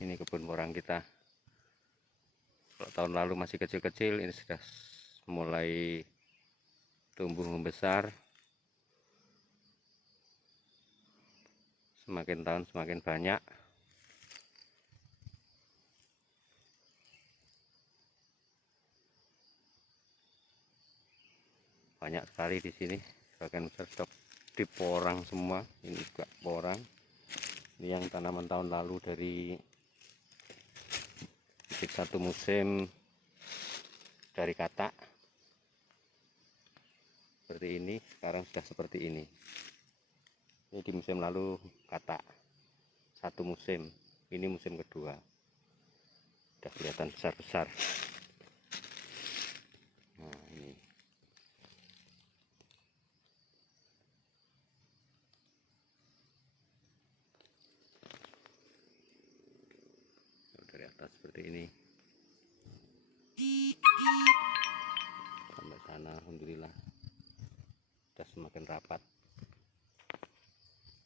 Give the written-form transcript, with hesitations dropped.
Ini kebun porang kita. Kalau tahun lalu masih kecil-kecil, ini sudah mulai tumbuh membesar. Semakin tahun semakin banyak. Banyak sekali di sini. Sebagian besar stok diporang semua. Ini juga porang. Ini yang tanaman tahun lalu dari satu musim dari katak seperti ini, sekarang sudah seperti ini. Ini di musim lalu katak satu musim, ini musim kedua, sudah kelihatan besar-besar. Nah, ini dari atas seperti ini sampai sana, alhamdulillah sudah semakin rapat.